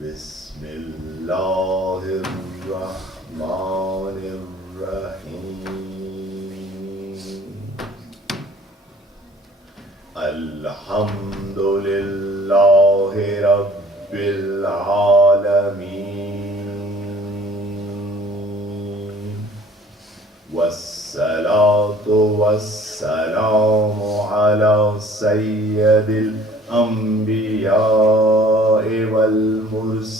بسم اللہ الرحمن الرحیم الحمد للہ رب العالمین والصلاة والسلام علی سید الانبیاء والمرسلین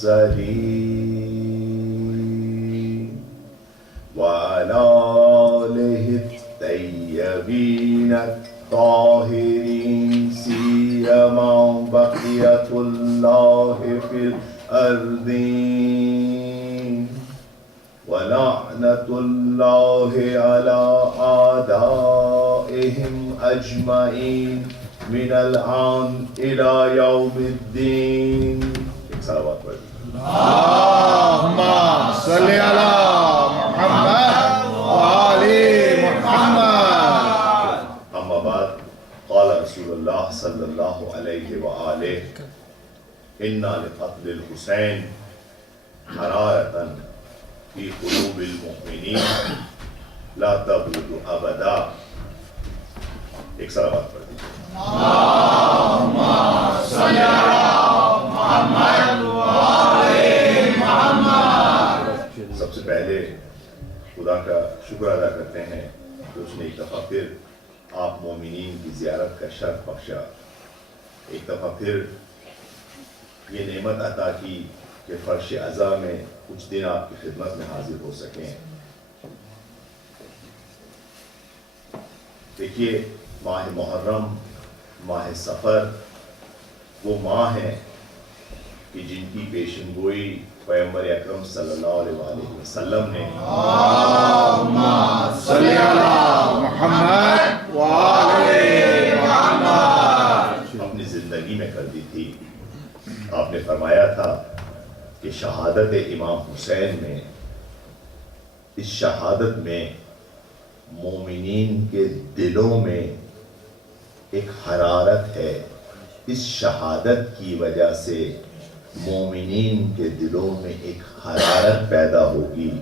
وعلی آلہ الطیبین الطاہرین سیما بقیت اللہ فی الارضین ولعنت اللہ علی اعدائہم اجمعین من الآن الى یوم الدین. ایک صلوات پڑھ اللہم صلی علی محمد وآل محمد. اما بعد قال رسول اللہ صلی اللہ علیہ وآلہ انا لقتل الحسین حرارتا فی قلوب المؤمنین لا تبرد ابدا. ایک صلوات پڑھ دیجیے. اللہم صلی علی محمد وآل محمد. سب سے پہلے خدا کا شکر ادا کرتے ہیں کہ اس نے ایک دفعہ پھر آپ مومنین کی زیارت کا شرف بخشا، ایک دفعہ پھر یہ نعمت عطا کی کہ فرش عزا میں کچھ دن آپ کی خدمت میں حاضر ہو سکیں. دیکھیے، ماہ محرم، ماہ سفر وہ ماہ ہیں کہ جن کی پیشن گوئی پیغمبر اکرم صلی اللہ علیہ وآلہ وسلم نے اللہم صلی علی محمد وآل محمد اپنی زندگی میں کر دی تھی. آپ نے فرمایا تھا کہ شہادت امام حسین میں، اس شہادت میں مومنین کے دلوں میں ایک حرارت ہے. اس شہادت کی وجہ سے مومنین کے دلوں میں ایک حرارت پیدا ہوگی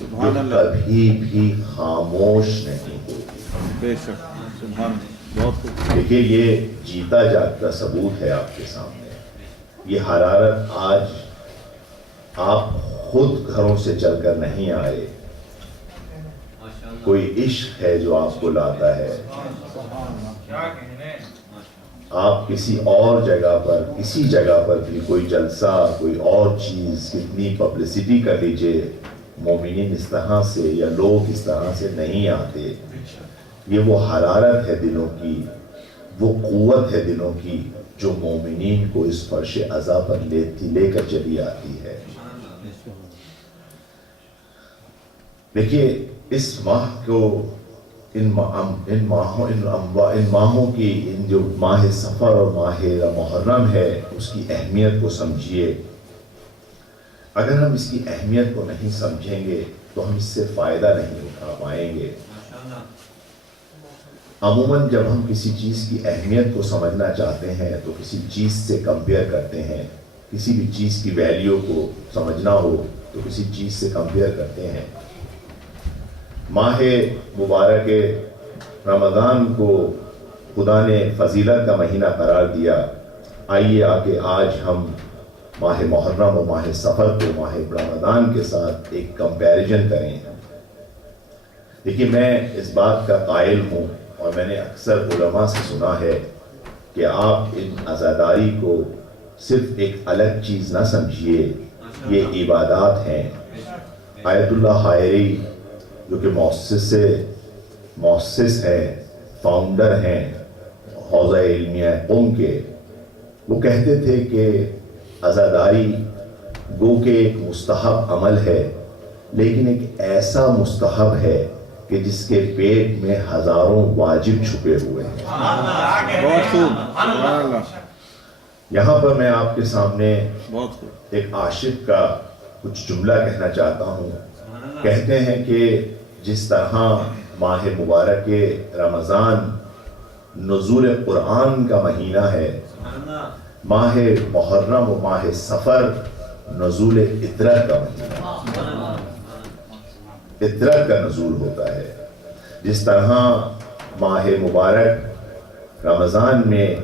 جو کبھی بھی خاموش نہیں ہوگی. بے شک. سبحان اللہ. بہت خوب. دیکھیے، یہ جیتا جاگتا ثبوت ہے آپ کے سامنے. یہ حرارت آج آپ خود گھروں سے چل کر نہیں آئے، کوئی عشق ہے جو آپ کو لاتا ہے. آپ کسی اور جگہ پر، کسی جگہ پر بھی کوئی جلسہ، کوئی اور چیز، کتنی پبلسٹی کر لیجئے، مومنین اس طرح سے یا لوگ اس طرح سے نہیں آتے. یہ وہ حرارت ہے دلوں کی، وہ قوت ہے دلوں کی جو مومنین کو اس فرش عزا پر لے کر چلی آتی ہے. دیکھیے، اس ماہ کو، ان ماہوں کی، ان جو ماہ سفر اور ماہ محرم ہے، اس کی اہمیت کو سمجھیے. اگر ہم اس کی اہمیت کو نہیں سمجھیں گے تو ہم اس سے فائدہ نہیں اٹھا پائیں گے. عموماً جب ہم کسی چیز کی اہمیت کو سمجھنا چاہتے ہیں تو کسی چیز سے کمپیئر کرتے ہیں. کسی بھی چیز کی ویلیو کو سمجھنا ہو تو کسی چیز سے کمپیئر کرتے ہیں. ماہ مبارک رمضان کو خدا نے فضیلت کا مہینہ قرار دیا. آئیے آکے آج ہم ماہ محرم اور ماہ سفر کو ماہ رمضان کے ساتھ ایک کمپیریزن کریں. دیکھیے، میں اس بات کا قائل ہوں اور میں نے اکثر علماء سے سنا ہے کہ آپ ان عزاداری کو صرف ایک الگ چیز نہ سمجھیے، یہ عبادات ہیں. آیت اللہ حائری جو کہ مؤسس ہیں، فاؤنڈر ہیں حوزہ علمیہ قم کے، وہ کہتے تھے کہ عزاداری گو کہ ایک مستحب عمل ہے، لیکن ایک ایسا مستحب ہے کہ جس کے پیٹ میں ہزاروں واجب چھپے ہوئے ہیں. بہت خوب. یہاں پر میں آپ کے سامنے ایک عاشق کا کچھ جملہ کہنا چاہتا ہوں. کہتے ہیں کہ جس طرح ماہ مبارک رمضان نزول قرآن کا مہینہ ہے، ماہ محرم و ماہ سفر نزول اطرت کا مہینہ، اطرت کا نزول ہوتا ہے۔ جس طرح ماہ مبارک رمضان میں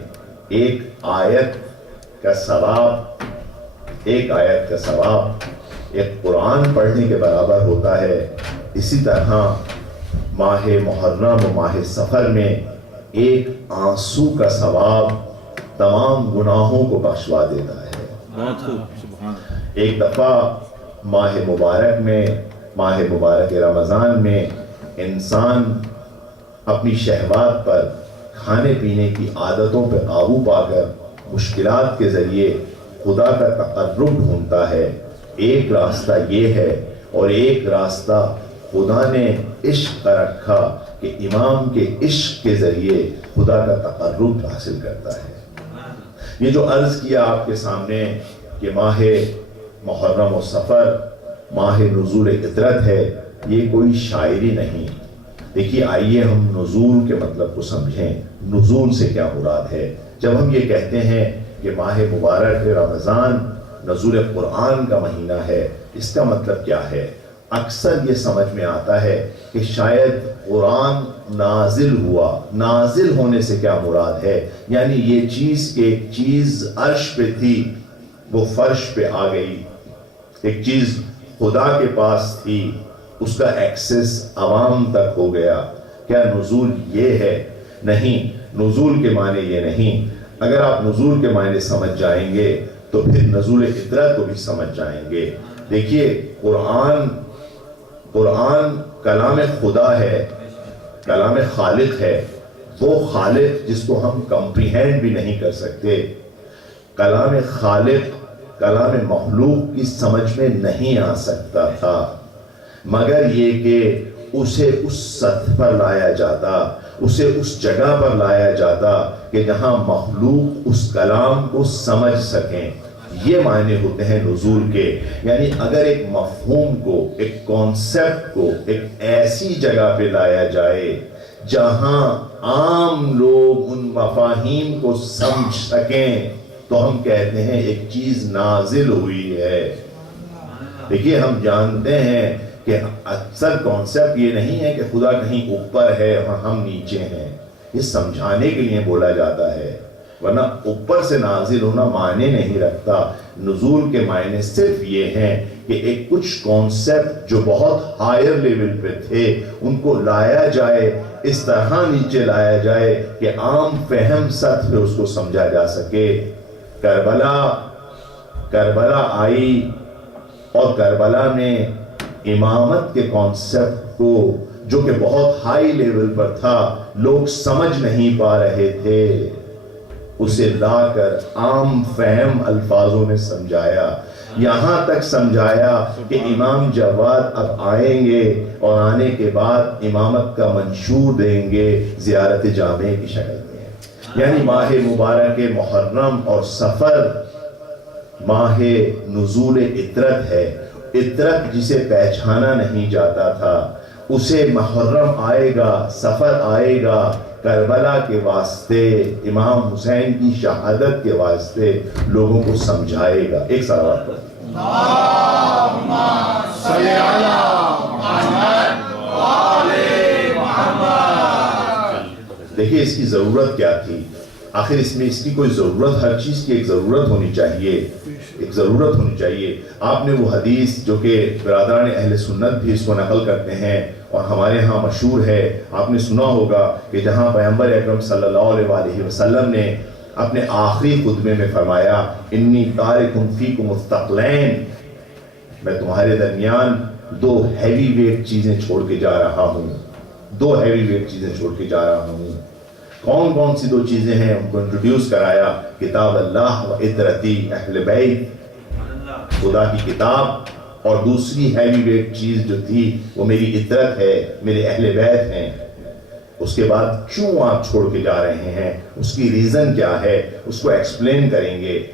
ایک آیت کا ثواب ایک قرآن پڑھنے کے برابر ہوتا ہے، اسی طرح ماہ محرم و ماہ سفر میں ایک آنسو کا ثواب تمام گناہوں کو بخشوا دیتا ہے۔ بہت خوب، سبحان اللہ۔ ایک دفعہ ماہ مبارک رمضان میں انسان اپنی شہوات پر، کھانے پینے کی عادتوں پہ قابو پا کر مشکلات کے ذریعے خدا کا تقرب ڈھونڈتا ہے۔ ایک راستہ یہ ہے اور ایک راستہ خدا نے عشق کا رکھا کہ امام کے عشق کے ذریعے خدا کا تقرب حاصل کرتا ہے۔ یہ جو عرض کیا آپ کے سامنے کہ ماہ محرم و سفر ماہ نزول اطرت ہے، یہ کوئی شاعری نہیں۔ دیکھیے، آئیے ہم نزول کے مطلب کو سمجھیں۔ نزول سے کیا مراد ہے؟ جب ہم یہ کہتے ہیں کہ ماہ مبارک رمضان نزول قرآن کا مہینہ ہے، اس کا مطلب کیا ہے؟ اکثر یہ سمجھ میں آتا ہے کہ شاید قرآن نازل ہوا، نازل ہونے سے کیا مراد ہے؟ یعنی یہ چیز کہ ایک چیز عرش پہ تھی وہ فرش پہ آ گئی، ایک چیز خدا کے پاس تھی اس کا ایکسس عوام تک ہو گیا۔ کیا نزول یہ ہے؟ نہیں، نزول کے معنی یہ نہیں۔ اگر آپ نزول کے معنی سمجھ جائیں گے تو پھر نزول اطرت کو بھی سمجھ جائیں گے۔ دیکھیے، قرآن کلام خدا ہے، کلام خالق ہے، وہ خالق جس کو ہم کمپریہینڈ بھی نہیں کر سکتے۔ کلام خالق کلام مخلوق کی سمجھ میں نہیں آ سکتا تھا، مگر یہ کہ اسے اس سطح پر لایا جاتا، اسے اس جگہ پر لایا جاتا کہ جہاں مخلوق اس کلام کو سمجھ سکیں۔ یہ معنی ہوتے ہیں نزول کے۔ یعنی اگر ایک مفہوم کو، ایک کانسیپٹ کو ایک ایسی جگہ پہ لایا جائے جہاں عام لوگ ان مفاہیم کو سمجھ سکیں تو ہم کہتے ہیں ایک چیز نازل ہوئی ہے۔ دیکھیے، ہم جانتے ہیں کہ اکثر کانسیپٹ یہ نہیں ہے کہ خدا کہیں اوپر ہے اور ہم نیچے ہیں، یہ سمجھانے کے لیے بولا جاتا ہے، ورنہ اوپر سے نازل ہونا معنی نہیں رکھتا۔ نزول کے معنی صرف یہ ہیں کہ ایک کچھ کانسیپٹ جو بہت ہائر لیول پہ تھے ان کو لایا جائے، اس طرح نیچے لایا جائے کہ عام فہم سطح پہ اس کو سمجھا جا سکے۔ کربلا آئی اور کربلا میں امامت کے کانسیپٹ کو جو کہ بہت ہائی لیول پر تھا لوگ سمجھ نہیں پا رہے تھے، اسے لا کر عام فہم الفاظوں میں سمجھایا، یہاں تک سمجھایا کہ امام جواد اب آئیں گے اور آنے کے بعد امامت کا منشور دیں گے زیارت جامع کی شکل میں۔ یعنی ماہ مبارک محرم اور سفر ماہ نزول اطرت ہے۔ اطرت جسے پہچانا نہیں جاتا تھا اسے محرم آئے گا، سفر آئے گا کربلا کے واسطے، امام حسین کی شہادت کے واسطے لوگوں کو سمجھائے گا۔ ایک سوال پر اللہم صلی علی محمد وآل محمد۔ دیکھیے، اس کی ضرورت کیا تھی؟ آخر اس میں اس کی کوئی ضرورت، ہر چیز کی ایک ضرورت ہونی چاہیے، ایک ضرورت ہونی چاہیے۔ آپ نے وہ حدیث جو کہ برادران اہل سنت بھی اس کو نقل کرتے ہیں اور ہمارے ہاں مشہور ہے، آپ نے سنا ہوگا کہ جہاں پیغمبر اکرم صلی اللہ علیہ وسلم نے اپنے آخری خطبے میں فرمایا، انی تارک فیکم الثقلین، میں تمہارے درمیان دو ہیوی ویٹ چیزیں چھوڑ کے جا رہا ہوں، دو ہیوی ویٹ چیزیں چھوڑ کے جا رہا ہوں۔ کون کون سی دو چیزیں ہیں؟ ان کو انٹروڈیوس کرایا، کتاب اللہ و اطرتی اہل بیت، خدا کی کتاب، اور دوسری ہیوی ویٹ چیز جو تھی وہ میری اطرت ہے، میرے اہل بیت ہیں۔ اس کے بعد کیوں آپ چھوڑ کے جا رہے ہیں، اس کی ریزن کیا ہے، اس کو ایکسپلین کریں گے۔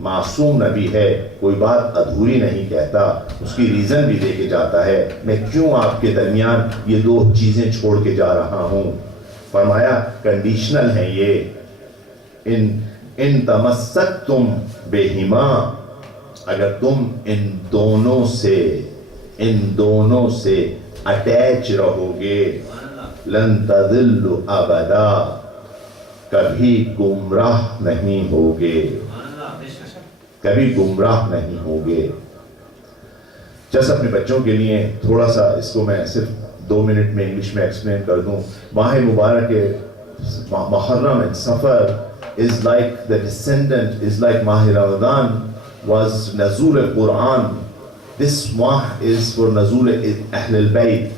معصوم نبی ہے، کوئی بات ادھوری نہیں کہتا، اس کی ریزن بھی دے کے جاتا ہے، میں کیوں آپ کے درمیان یہ دو چیزیں چھوڑ کے جا رہا ہوں۔ فرمایا کنڈیشنل ہے یہ، ان تمسکتم بہما، اگر تم ان دونوں سے اٹیچ رہو گے لن تضلوا ابدا، کبھی گمراہ نہیں ہوگے، کبھی گمراہ نہیں ہوگے۔ جس اپنے بچوں کے لیے تھوڑا سا اس کو میں صرف 2 منٹ میں انگلش میں ایکسپلین کر دوں۔ ماہ مبارک محرم and Safar is like the descendant, is like Mah Ramadan was Nazul al-Quran. This Mah is for Nazul Ahl al-Bayt.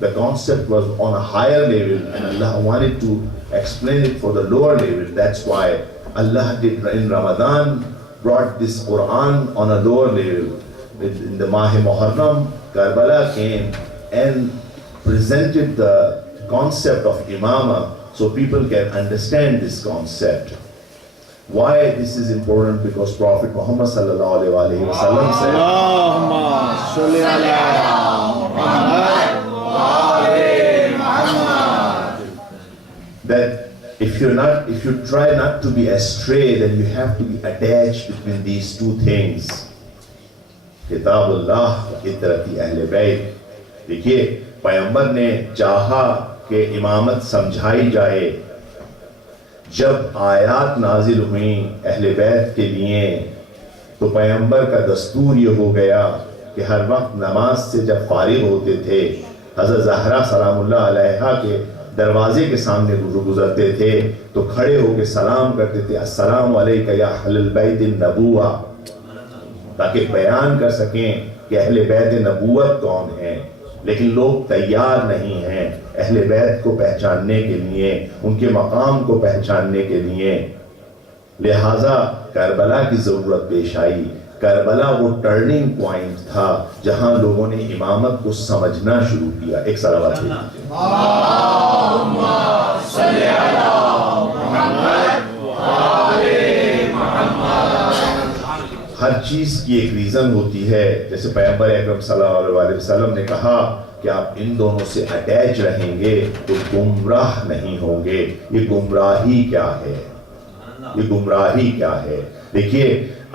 The concept was on a higher level and Allah wanted to explain it for the lower level. That's why Allah did in Ramadan brought this Quran on a lower level. In the Mah Muharram, Karbala came and presented the concept of Imama so people can understand this concept. Why this is important? Because Prophet Muhammad sallallahu alaihi wasallam said, Allahumma salli ala Muhammad wa ali Muhammad, that if you try not to be astray, then you have to be attached between these two things, Kitabullah wa Itrati Ahl Bayt. دیکھیے پیغمبر نے چاہا کہ امامت سمجھائی جائے، جب آیات نازل ہوئیں اہل بیت کے لیے تو پیغمبر کا دستور یہ ہو گیا کہ ہر وقت نماز سے جب فارغ ہوتے تھے حضرت زہرا سلام اللہ علیہا کے دروازے کے سامنے گزرتے تھے تو کھڑے ہو کے سلام کرتے تھے، السلام علیکہ یا اہل البیت النبوہ، تاکہ بیان کر سکیں کہ اہل بیت نبوت کون ہیں۔ لیکن لوگ تیار نہیں ہیں اہل بیت کو پہچاننے کے لیے، ان کے مقام کو پہچاننے کے لیے، لہٰذا کربلا کی ضرورت پیش آئی۔ کربلا وہ ٹرننگ پوائنٹ تھا جہاں لوگوں نے امامت کو سمجھنا شروع کیا۔ ایک صلوات بھیج دیجیے۔ اللہم صلی علی محمد و آل محمد۔ ہر چیز کی ایک ریزن ہوتی ہے، جیسے پیغمبر اکرم صلی اللہ علیہ وسلم نے کہا کہ آپ ان دونوں سے اٹیچ رہیں گے تو گمراہ نہیں ہوں گے۔ یہ گمراہی کیا ہے؟ یہ گمراہی کیا ہے؟ دیکھیے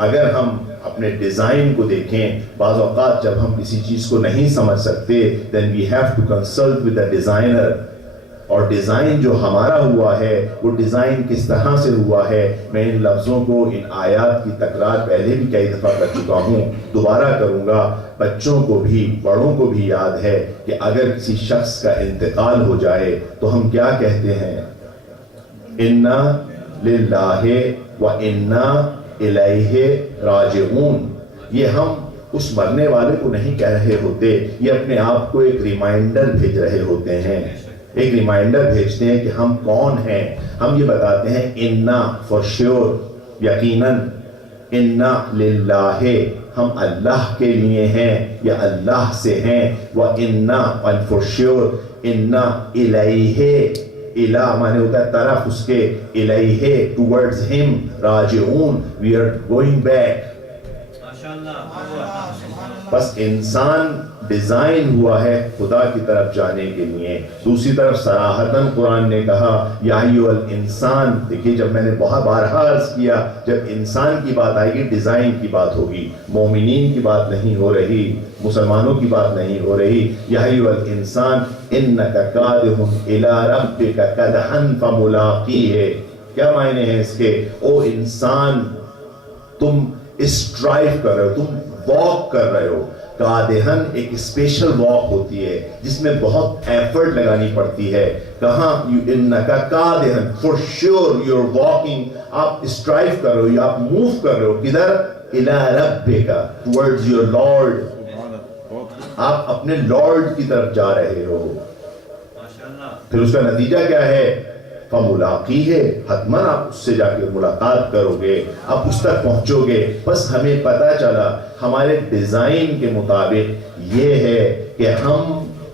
اگر ہم اپنے ڈیزائن کو دیکھیں، بعض اوقات جب ہم کسی چیز کو نہیں سمجھ سکتے then we have to consult with the designer، اور ڈیزائن جو ہمارا ہوا ہے وہ ڈیزائن کس طرح سے ہوا ہے۔ میں ان لفظوں کو، ان آیات کی تکرار پہلے بھی کئی دفعہ کر چکا ہوں، دوبارہ کروں گا۔ بچوں کو بھی بڑوں کو بھی یاد ہے کہ اگر کسی شخص کا انتقال ہو جائے تو ہم کیا کہتے ہیں؟ انا للہ و انا الیہ راجعون۔ یہ ہم اس مرنے والے کو نہیں کہہ رہے ہوتے، یہ اپنے آپ کو ایک ریمائنڈر بھیج رہے ہوتے ہیں، ایک ریمائنڈر بھیجتے ہیں کہ ہم کون ہیں۔ ہم یہ بتاتے ہیں انا فار شیور، یقیناً، انا للہ ہم اللہ کے لیے ہیں یا اللہ سے ہیں، و انا فار شیور انا الیہ، الہ مانے ہوتا ہے طرف اس کے، الیہ ٹورڈز ہم، راجعون وی آر گوئنگ بیک۔ بس انسان ڈیزائن ہوا ہے خدا کی طرف جانے کے لیے۔ دوسری طرف صراحتاً قرآن نے کہا یا ایھا الانسان۔ دیکھیے جب میں نے بہت بارہا عرض کیا، جب انسان کی بات آئے گی ڈیزائن کی بات ہوگی، مومنین کی بات نہیں ہو رہی، مسلمانوں کی بات نہیں ہو رہی۔ یا ایھا الانسان انک کادح الی ربک کدحا فملاقیہ۔ کیا معنی ہے اس کے؟ او انسان تم اسٹرائیو کر رہے ہو، تم واک کر رہے ہو۔ قادحن ایک اسپیشل واک ہوتی ہے جس میں بہت ایفرٹ لگانی پڑتی ہے۔ کہاں؟ انکا قادحن، for sure you are walking, آپ اسٹرائیو کر رہے ہو، آپ موو کر رہے ہو، کدھر؟ الی ربک، ٹورڈز یور لارڈ، آپ اپنے لارڈ کی طرف جا رہے ہو۔ پھر اس کا نتیجہ کیا ہے؟ فملاقی ہے، حتماً آپ اس سے جا کے ملاقات کرو گے، آپ اس تک پہنچو گے۔ بس ہمیں پتہ چلا ہمارے ڈیزائن کے مطابق یہ ہے کہ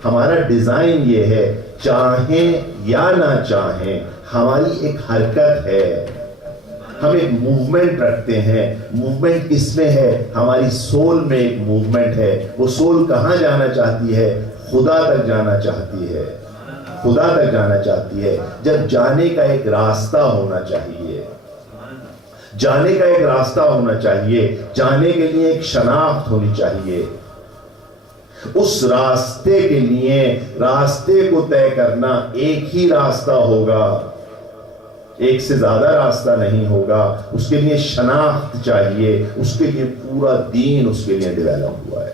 ہمارا ڈیزائن یہ ہے، چاہیں یا نہ چاہیں ہماری ایک حرکت ہے، ہم ایک موومنٹ رکھتے ہیں۔ موومنٹ کس میں ہے؟ ہماری سول میں ایک موومنٹ ہے۔ وہ سول کہاں جانا چاہتی ہے؟ خدا تک جانا چاہتی ہے، خدا تک جانا چاہتی ہے۔ جب جانے کا ایک راستہ ہونا چاہیے، جانے کا ایک راستہ ہونا چاہیے، جانے کے لیے ایک شناخت ہونی چاہیے، اس راستے کے لیے راستے کو طے کرنا ایک ہی راستہ ہوگا، ایک سے زیادہ راستہ نہیں ہوگا، اس کے لیے شناخت چاہیے، اس کے لیے پورا دین اس کے لیے ڈیولپ ہوا ہے۔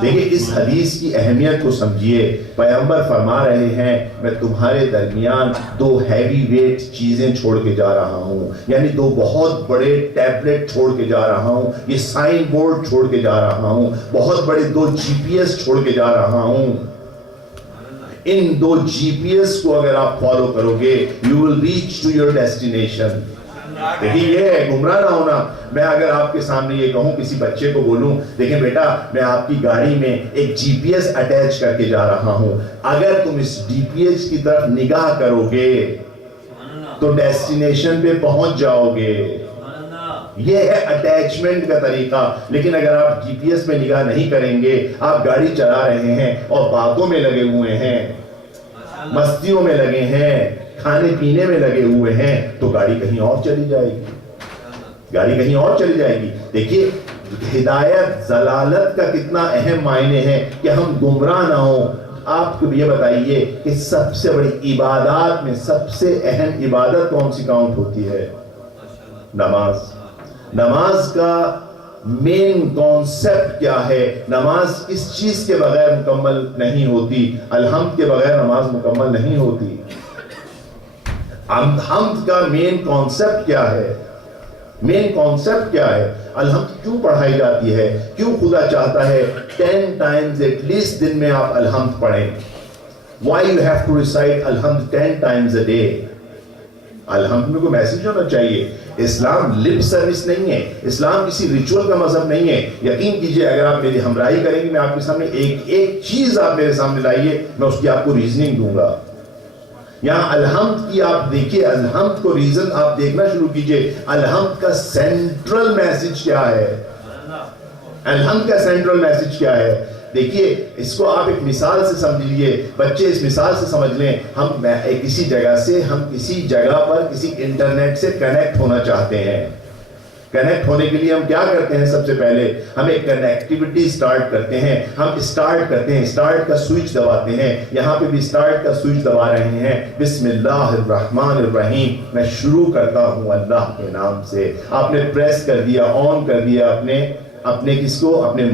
دیکھیں اس حدیث کی اہمیت کو سمجھیے، پیغمبر فرما رہے ہیں میں تمہارے درمیان 2 ہیوی ویٹ چیزیں چھوڑ کے جا رہا ہوں، یعنی 2 بہت بڑے ٹیبلٹ چھوڑ کے جا رہا ہوں، یہ سائن بورڈ چھوڑ کے جا رہا ہوں، بہت بڑے 2 GPS چھوڑ کے جا رہا ہوں۔ ان 2 GPS کو اگر آپ فالو کرو گے you will reach to your destination۔ دیکھیں یہ ہے گمراہ نہ ہونا۔ میں اگر آپ کے سامنے یہ کہوں، کسی بچے کو بولوں دیکھیں بیٹا میں آپ کی گاڑی میں ایک GPS اٹیچ کر کے جا رہا ہوں، اگر تم اس GPS کی طرف نگاہ کرو گے تو ڈیسٹینیشن پہ پہنچ جاؤ گے۔ یہ ہے اٹیچمنٹ کا طریقہ۔ لیکن اگر آپ GPS پہ نگاہ نہیں کریں گے، آپ گاڑی چلا رہے ہیں اور باتوں میں لگے ہوئے ہیں، مستیوں میں لگے ہیں، کھانے پینے میں لگے ہوئے ہیں، تو گاڑی کہیں اور چلی جائے گی، گاڑی کہیں اور چلی جائے گی۔ دیکھیے ہدایت ضلالت کا کتنا اہم معنی ہے کہ ہم گمراہ نہ ہوں۔ آپ کو یہ بتائیے کہ سب سے بڑی عبادات میں سب سے اہم عبادت کون سی کاؤنٹ ہوتی ہے؟ نماز۔ نماز کا مین کانسیپٹ کیا ہے؟ نماز کس چیز کے بغیر مکمل نہیں ہوتی؟ الحمد کے بغیر نماز مکمل نہیں ہوتی۔ حمد کا مین کانسیپٹ کیا ہے؟ مین کانسیپٹ کیا ہے؟ الحمد کیوں پڑھائی جاتی ہے؟ کیوں خدا چاہتا ہے 10 times ایٹ لیسٹ دن میں آپ الحمد پڑھیں؟ Why you have to recite الحمد 10 times a day؟ الحمد میں کوئی میسیج ہونا چاہیے۔ اسلام لپ سروس نہیں ہے، اسلام کسی ریچول کا مذہب نہیں ہے۔ یقین کیجئے اگر آپ میری ہمراہی کریں گے، میں آپ کے سامنے ایک چیز آپ میرے سامنے لائیے، میں اس کی آپ کو ریزننگ دوں گا۔ یہاں الحمد کی آپ دیکھیے، الحمد کو ریزن آپ دیکھنا شروع کیجئے۔ الحمد کا سینٹرل میسج کیا ہے؟ الحمد کا سینٹرل میسج کیا ہے؟ دیکھیے اس کو آپ ایک مثال سے سمجھ لیجئے، بچے اس مثال سے سمجھ لیں۔ ہم کسی جگہ پر کسی انٹرنیٹ سے کنیکٹ ہونا چاہتے ہیں۔ کنیکٹ ہونے کے لیے ہم کیا کرتے ہیں؟ سب سے پہلے ہم ایک کنیکٹیوٹی سٹارٹ کرتے ہیں، ہم سٹارٹ کرتے ہیں، سٹارٹ کا سوئچ دباتے ہیں۔ یہاں پہ بھی سٹارٹ کا سوئچ دبا رہے ہیں، بسم اللہ الرحمن الرحیم، میں شروع کرتا ہوں اللہ کے نام سے۔ آپ نے پریس کر دیا، آن کر دیا اپنے کس کو؟ اپنے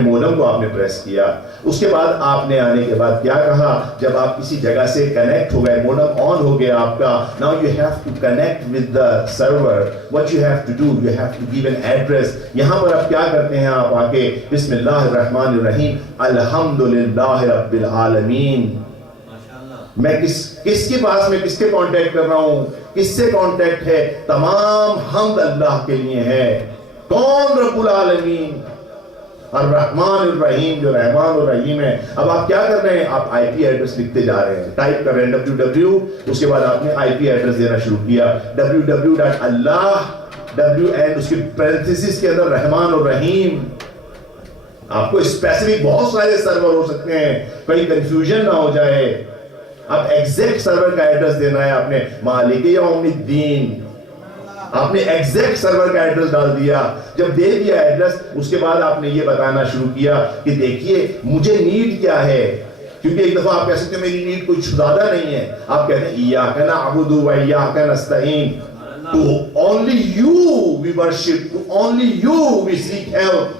مودم کو آپ نے پریس کیا۔ اس کے بعد آپ نے آنے کے بعد کیا کہا؟ جب آپ کسی جگہ سے کنیکٹ ہو گئے، مودم آن ہو گیا آپ کا، now you have to connect with the server. What you have to do, you have to give an address. یہاں پر آپ کیا کرتے ہیں؟ آپ آ کے بسم اللہ الرحمن الرحیم الحمدللہ رب العالمین۔ میں کس کے پاس میں کس کے کانٹیکٹ کر رہا ہوں؟ کس سے کانٹیکٹ ہے؟ تمام حمد اللہ کے لیے ہے۔ کون؟ رب العالمین، الرحمن الرحیم، جو رحمان الرحیم ہے۔ اب آپ کیا کر رہے ہیں؟ آپ آئی پی ایڈریس لکھتے جا رہے ہیں، ٹائپ کر رہے ہیں www، اس کے بعد آپ نے آئی پی ایڈریس دینا شروع کیا، www.allah، w اینڈ اس کے پیرنتھیسس کے اندر رحمان الرحیم۔ آپ کو اسپیسیفک بہت سارے سرور ہو سکتے ہیں، کہیں کنفیوژن نہ ہو جائے۔ اب ایگزیکٹ سرور کا ایڈریس دینا ہے آپ نے، مالک یوم الدین، آپ نے ایگزیکٹ سرور کا ایڈریس ڈال دیا۔ جب دے دیا ایڈریس، اس کے بعد آپ نے یہ بتانا شروع کیا کہ دیکھیے مجھے نیڈ کیا ہے، کیونکہ ایک دفعہ آپ کہہ سکتے ہیں میری نیڈ کچھ زیادہ نہیں ہے، آپ کہتے ہیں ایاک نعبد و ایاک نستعین، to only you we worship, to only you we seek help۔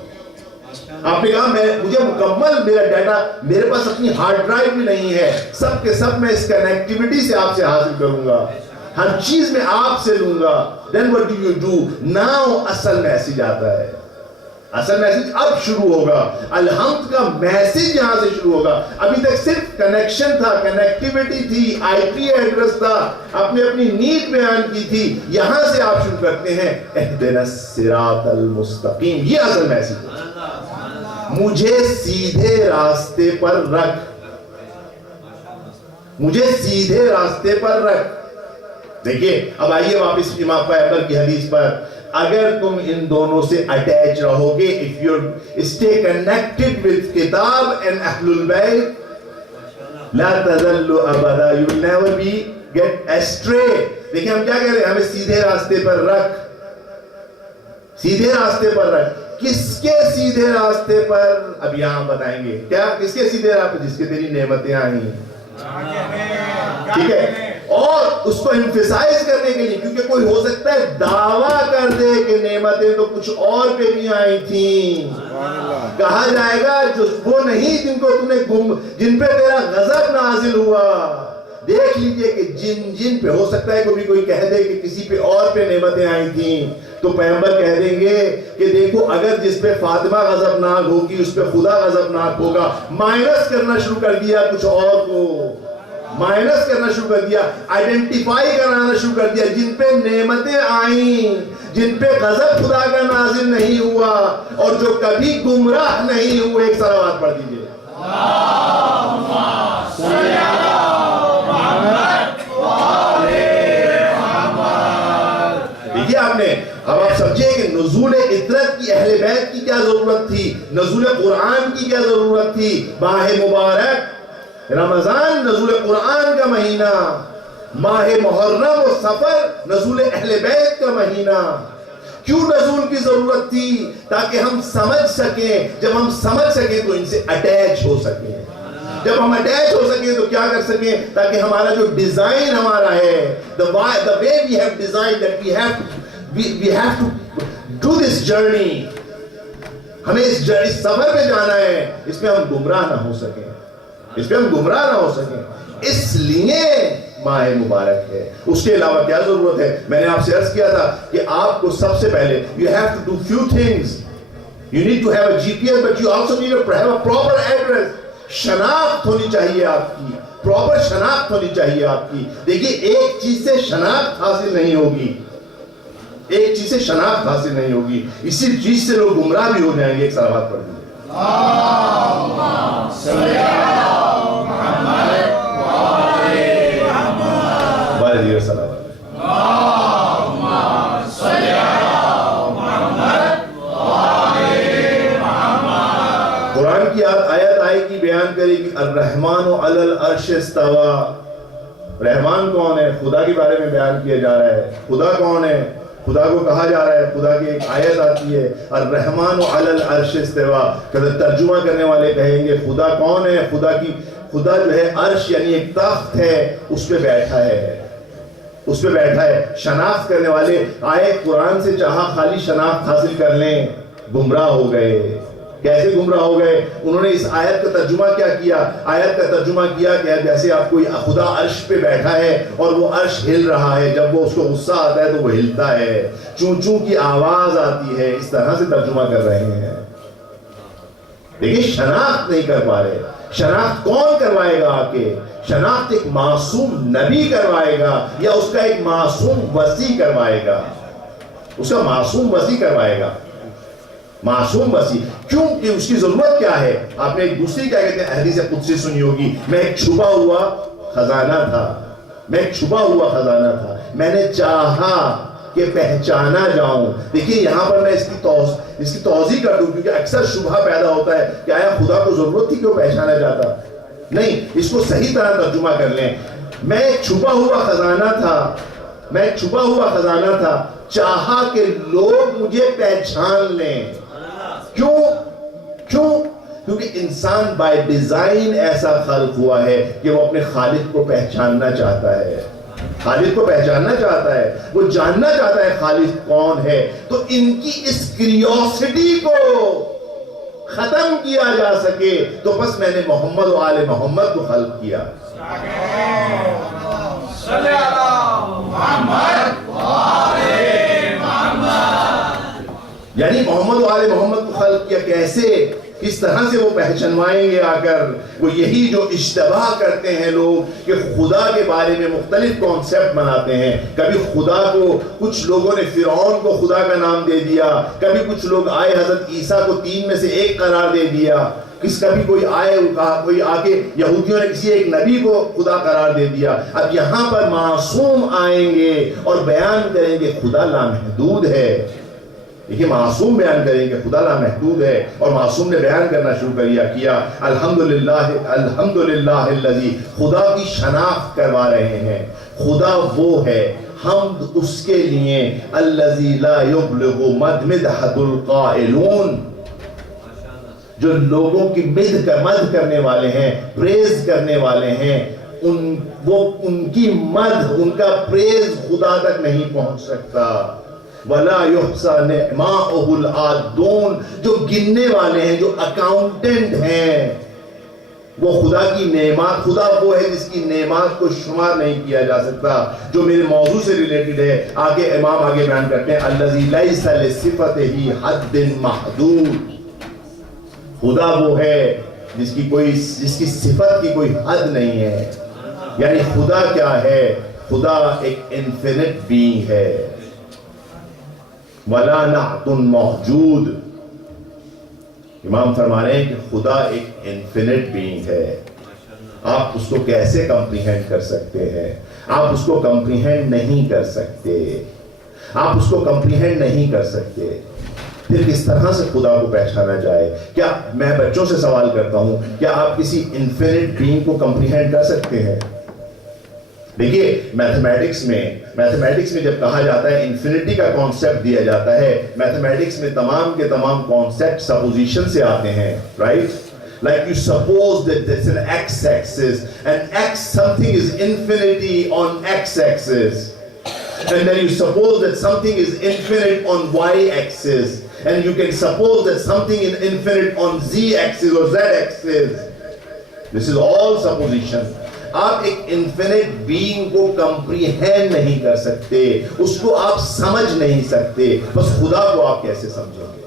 آپ نے کہا مجھے مکمل میرا ڈیٹا، میرے پاس اپنی ہارڈ ڈرائیو بھی نہیں ہے، سب کے سب میں اس کنیکٹیوٹی سے آپ سے حاصل کروں گا، ہر چیز میں آپ سے لوں گا۔ Then what do you do? Now اصل میسج آتا ہے، اصل میسج اب شروع ہوگا، الحمد کا میسج یہاں سے شروع ہوگا۔ ابھی تک صرف کنیکشن تھا، کنیکٹیوٹی تھی، آئی پی ایڈریس تھا، آپ نے اپنی نیڈ بیان کی تھی، یہاں سے آپ شروع کرتے ہیں اہدنا الصراط المستقیم، یہ اصل میسج ہے۔ مجھے سیدھے راستے پر رکھ، مجھے سیدھے راستے پر رکھ۔ دیکھیے اب آئیے واپس امام پیغمبر کی حدیث پر، اگر تم ان دونوں سے اٹیچ رہو گے، if you stay connected with کتاب and اہل البیت، لا تذل ابدا، you will never get astray۔ دیکھیں ہم کیا کہہ رہے ہیں, ہمیں سیدھے راستے پر رکھ, سیدھے راستے پر رکھ. کس کے سیدھے راستے پر؟ اب یہاں بتائیں گے کیا کس کے سیدھے راستے؟ جس کے تیری نعمتیں آئیں. ٹھیک ہے, اور اس کو emphasize کرنے کے لیے, کیونکہ کوئی ہو سکتا ہے دعویٰ کر دے کہ نعمتیں تو کچھ اور پہ بھی آئی تھیں. کہا جائے گا جو وہ نہیں جن کو تم نے جن پہ تیرا غضب نازل ہوا. دیکھ لیجئے کہ جن پہ ہو سکتا ہے کوئی کہہ دے کہ کسی پہ اور پہ نعمتیں آئی تھیں, تو پیغمبر کہہ دیں گے کہ دیکھو اگر جس پہ فاطمہ غضبناک ہوگی اس پہ خدا غضبناک ہوگا. مائنس کرنا شروع کر دیا, کچھ اور کو مائنس کرنا شروع کر دیا, آئیڈینٹیفائی کرانا شروع کر دیا. جن پہ نعمتیں آئیں, جن پہ غضب خدا کا نازل نہیں ہوا, اور جو کبھی گمراہ نہیں ہوئے. ایک صلوات پڑھ دیجئے. دیکھیے آپ نے, اب آپ سمجھیں کہ نزول عطرت کی اہل بیت کی کیا ضرورت تھی, نزول قرآن کی کیا ضرورت تھی. ماہ مبارک رمضان نزول قرآن کا مہینہ, ماہ محرم و صفر نزول اہل بیت کا مہینہ. کیوں نزول کی ضرورت تھی؟ تاکہ ہم سمجھ سکیں. جب ہم سمجھ سکیں تو ان سے اٹیچ ہو سکیں. جب ہم اٹیچ ہو سکیں تو کیا کر سکیں, تاکہ ہمارا جو ڈیزائن ہمارا ہے, the way we have designed that we have to do this journey, ہمیں اس سفر پہ جانا ہے, اس پہ ہم گمراہ نہ ہو سکیں, اس پہ ہم گمراہ نہ ہو سکیں. اس لیے ماہ مبارک ہے. اس کے علاوہ کیا ضرورت ہے؟ میں نے آپ سے عرض کیا تھا کہ آپ کو سب سے پہلے you have to do few things. You need to have a GPS, but you also need to have a proper address. شناخت ہونی چاہیے آپ کی, پراپر شناخت ہونی چاہیے آپ کی. دیکھیے ایک چیز سے شناخت حاصل نہیں ہوگی, ایک چیز سے شناخت حاصل نہیں ہوگی, اسی چیز سے لوگ گمراہ بھی ہو جائیں گے. ایک صلوات پڑھ دیجیے. قرآن کی آیت آئے کی بیان کرے گی الرحمن علی العرش استوى. رحمان کون ہے؟ خدا کے بارے میں بیان کیا جا رہا ہے. خدا کون ہے؟ خدا کو کہا جا رہا ہے. خدا کی ایک آیت آتی ہے الرحمن علی العرش استوى. ترجمہ کرنے والے کہیں گے خدا کون ہے؟ خدا جو ہے عرش یعنی ایک تخت ہے, اس پہ بیٹھا ہے, اس پہ بیٹھا ہے. شناخت کرنے والے آئے قرآن سے چاہا خالی شناخت حاصل کر لیں, گمراہ ہو گئے. کیسے گمراہ ہو گئے؟ انہوں نے اس آیت کا ترجمہ کیا کیا؟ آیت کا ترجمہ کیا کہ جیسے آپ کو خدا عرش پہ بیٹھا ہے اور وہ عرش ہل رہا ہے, جب وہ اس کو غصہ آتا ہے تو وہ ہلتا ہے, چون چون کی آواز آتی ہے. اس طرح سے ترجمہ کر رہے ہیں. دیکھیں شناخت نہیں کر پا رہے. شناخت کون کروائے گا؟ آ کے شناخت ایک معصوم نبی کروائے گا, یا اس کا ایک معصوم وصی کروائے گا, اس کا معصوم وصی کروائے گا. معصوم وصی کیوں کہ اس کی ضرورت کیا ہے؟ آپ نے ایک دوسری کیا کہتے ہیں حدیث قدسی سنی ہوگی, میں ایک چھپا ہوا خزانہ تھا, میں ایک چھپا ہوا خزانہ تھا, میں نے چاہا کہ پہچانا جاؤں. دیکھیے یہاں پر میں اس کی توضیح کر دوں, کیونکہ اکثر شبہ پیدا ہوتا ہے کہ آیا خدا کو ضرورت تھی کہ وہ پہچانا جاتا؟ نہیں, اس کو صحیح طرح ترجمہ کر لیں. میں ایک چھپا ہوا خزانہ تھا, میں ایک چھپا ہوا خزانہ تھا, چاہا کہ لوگ مجھے پہچان لیں. کیوں؟ کیونکہ انسان بائی ڈیزائن ایسا خلق ہوا ہے کہ وہ اپنے خالق کو پہچاننا چاہتا ہے, خالق کو پہچاننا چاہتا ہے, وہ جاننا چاہتا ہے خالق کون ہے. تو ان کی اس کیوریوسٹی کو ختم کیا جا سکے تو بس میں نے محمد و آل محمد کو خلق کیا. صلی اللہ محمد و آل محمد, یعنی محمد و آل محمد کو خلق کیا. کیسے؟ کس طرح سے وہ پہچنوائیں گے آ کر؟ وہ یہی جو اشتباہ کرتے ہیں لوگ کہ خدا کے بارے میں مختلف کانسیپٹ بناتے ہیں. کبھی خدا کو کچھ لوگوں نے فرعون کو خدا کا نام دے دیا, کبھی کچھ لوگ آئے حضرت عیسیٰ کو 3 میں سے 1 قرار دے دیا, کبھی کوئی آ کے یہودیوں نے کسی ایک نبی کو خدا قرار دے دیا. اب یہاں پر معصوم آئیں گے اور بیان کریں گے خدا لامحدود ہے. دیکھیں معصوم بیان کریں کہ خدا لامحدود ہے, اور معصوم نے بیان کرنا شروع کیا الحمدللہ الذی, خدا کی شناخت کروا رہے ہیں. خدا وہ ہے, حمد اس کے لیے الذی لا یبلغ مدمدحۃ القائلون، جو لوگوں کی مدح کرنے والے ہیں، پریز کرنے والے ہیں، ان کی مدح، ان کا پریز خدا تک نہیں پہنچ سکتا۔ وَلَا يُحْصَى نِعْمَاؤُهُ الْعَادُّونَ، جو گننے والے ہیں، جو اکاؤنٹنٹ ہیں، وہ خدا کی نعمات، خدا وہ ہے جس کی نعمات کو شمار نہیں کیا جا سکتا، جو میرے موضوع سے ریلیٹڈ ہے۔ آگے امام آگے بیان کرتے ہیں الذی لیس لصفتہ حد محدود، خدا وہ ہے جس کی صفت کی کوئی حد نہیں ہے۔ یعنی خدا کیا ہے؟ خدا ایک انفینٹ بینگ ہے۔ وَلَا نَعْتٌ مَوْجُودٌ، امام فرما رہے ہیں کہ خدا ایک انفینٹ بینگ ہے۔ آپ اس کو کیسے کمپریہینڈ کر سکتے ہیں؟ آپ اس کو کمپریہینڈ نہیں کر سکتے، آپ اس کو کمپریہینڈ نہیں کر سکتے۔ پھر کس طرح سے خدا کو پہچانا جائے؟ کیا میں بچوں سے سوال کرتا ہوں، کیا آپ کسی انفینٹ بینگ کو کمپریہینڈ کر سکتے ہیں؟ دیکھیے میتھمیٹکس میں جب کہا جاتا ہے انفینٹی کا کانسیپٹ دیا جاتا ہے، میتھمیٹکس میں تمام کے تمام کانسیپٹ سپوزیشن سے آتے ہیں، right? Like you suppose that there's an x-axis and something is infinity on x-axis, and then you suppose that something is infinite on y-axis, and you can suppose that something is infinite on z-axis or z-axis. This is all supposition. آپ ایک infinite being کو comprehend نہیں کر سکتے، اس کو آپ سمجھ نہیں سکتے، بس خدا کو آپ کیسے سمجھیں گے؟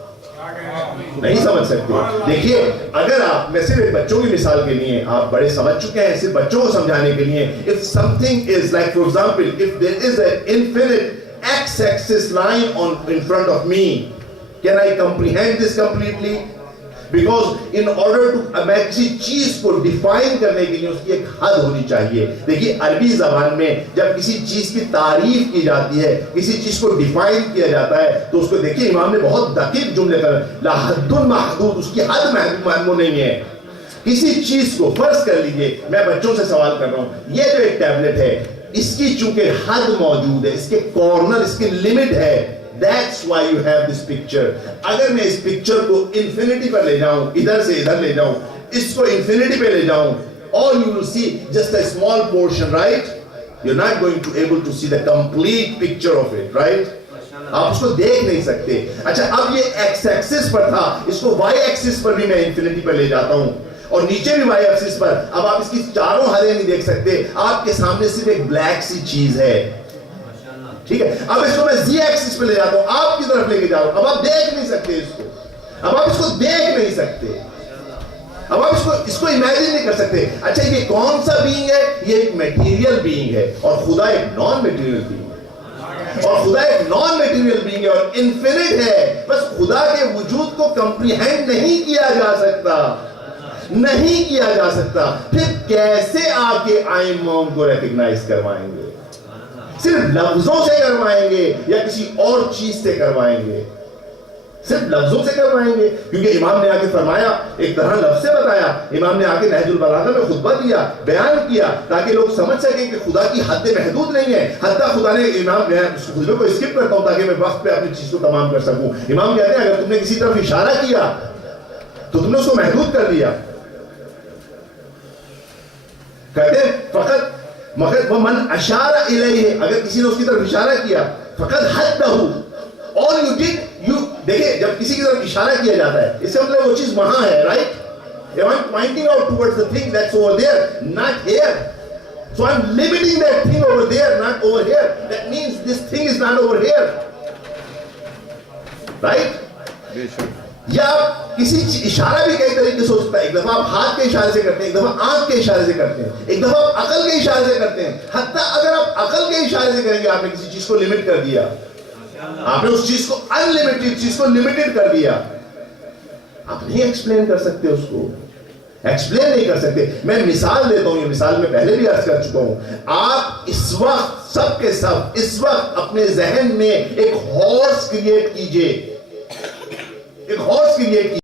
نہیں سمجھ سکتے۔ دیکھیے اگر آپ، میں صرف بچوں کی مثال کے لیے، آپ بڑے سمجھ چکے ہیں، صرف بچوں کو سمجھانے کے لیے، if something is like for example if there is an infinite x-axis line in front of me, can I comprehend this completely? Because in order to میں کسی چیز کو ڈیفائن کرنے کے لیے اس کی ایک حد ہونی چاہیے۔ دیکھیے عربی زبان میں جب کسی چیز کی تعریف کی جاتی ہے، کسی چیز کو ڈیفائن کیا جاتا ہے، تو اس کو دیکھیے امام نے بہت دقیق جملے کر لا حد محدود، اس کی حد محدود نہیں ہے۔ کسی چیز کو فرض کر لیجئے، میں بچوں سے سوال کر رہا ہوں، یہ جو ایک ٹیبلٹ ہے اس کی چونکہ حد موجود ہے، اس کے کارنر، اس کی لمٹ ہے، that's why you have this picture۔ اگر میں اس پکچر کو انفینٹی پر لے جاؤں، ادھر سے ادھر لے جاؤں، اس کو انفینٹی پہ لے جاؤں، all you will see just a small portion, right? You're not going to able to see the complete picture of it, right? آپ اس کو دیکھ نہیں سکتے۔ اچھا اب یہ ایکس ایکسس پر تھا، اس کو وائی ایکسس پر بھی میں انفینٹی پر لے جاتا ہوں، اور نیچے بھی وائی ایکسس پر۔ اب آپ اس کی چاروں حدیں نہیں دیکھ سکتے، آپ کے سامنے صرف ایک بلیک سی چیز ہے، ٹھیک ہے؟ اب اس کو میں زی ایکسس پہ لے جاتا ہوں، آپ کی طرف لے کے جاؤں، اب آپ دیکھ نہیں سکتے اس کو، اب آپ اس کو دیکھ نہیں سکتے، اب آپ اس کو امیجن نہیں کر سکتے۔ اچھا یہ کون سا بینگ ہے؟ یہ ایک میٹیریل بینگ ہے، اور خدا ایک نان میٹیریل بینگ ہے، اور خدا ایک نان میٹیریل بینگ ہے اور انفینٹ ہے۔ بس خدا کے وجود کو کمپریہینڈ نہیں کیا جا سکتا، نہیں کیا جا سکتا۔ پھر کیسے آپ کے آئموں کو ریکگنائز کروائیں گے؟ صرف لفظوں سے کروائیں گے یا کسی اور چیز سے کروائیں گے؟ صرف لفظوں سے کروائیں گے، کیونکہ امام نے آ کے فرمایا، ایک طرح لفظ سے بتایا، امام نے آ کے نہج البلاغہ میں خطبہ دیا، بیان کیا، تاکہ لوگ سمجھ سکیں کہ خدا کی حد محدود نہیں ہے۔ حتیٰ خدا نے، امام، میں اس خطبے کو اسکپ کرتا ہوں تاکہ میں وقت پہ اپنی چیز کو تمام کر سکوں۔ امام کہتے ہیں اگر تم نے کسی طرف اشارہ کیا تو تم نے اس کو محدود کر دیا۔ کہتے ہیں فقط مگر وَمَنْ أَشَارَ إِلَيْهِ، اگر کسی نے اس کی طرف اشارہ کیا فقط حَدَّهُ، all you did you، دیکھیں جب کسی کی طرف اشارہ کیا جاتا ہے اس سے مطلب وہ چیز وہاں ہے، right؟ I'm pointing out towards the thing that's over there, not here. So I'm limiting that thing over there, not over here. That means this thing is not over here, right? یا آپ کسی اشارہ بھی کئی طریقے سے ہو سکتا ہے، ایک دفعہ آپ ہاتھ کے اشارے سے کرتے ہیں، ایک دفعہ آنکھ کے اشارے سے کرتے ہیں، ایک دفعہ آپ عقل کے اشارے سے کرتے ہیں۔ حتیٰ اگر آپ عقل کے اشارے سے کریں گے، آپ نے کسی چیز کو لمٹ کر دیا، آپ نے اس چیز کو انلمیٹڈ چیز کو لمیٹڈ کر دیا، آپ نہیں ایکسپلین کر سکتے، اس کو ایکسپلین نہیں کر سکتے۔ میں مثال دیتا ہوں، یہ مثال میں پہلے بھی عرض کر چکا ہوں۔ آپ اس وقت سب کے سب اس وقت اپنے ذہن میں ایک ہارس کریٹ کیجئے، ایک ہارس کریٹ کیجئے۔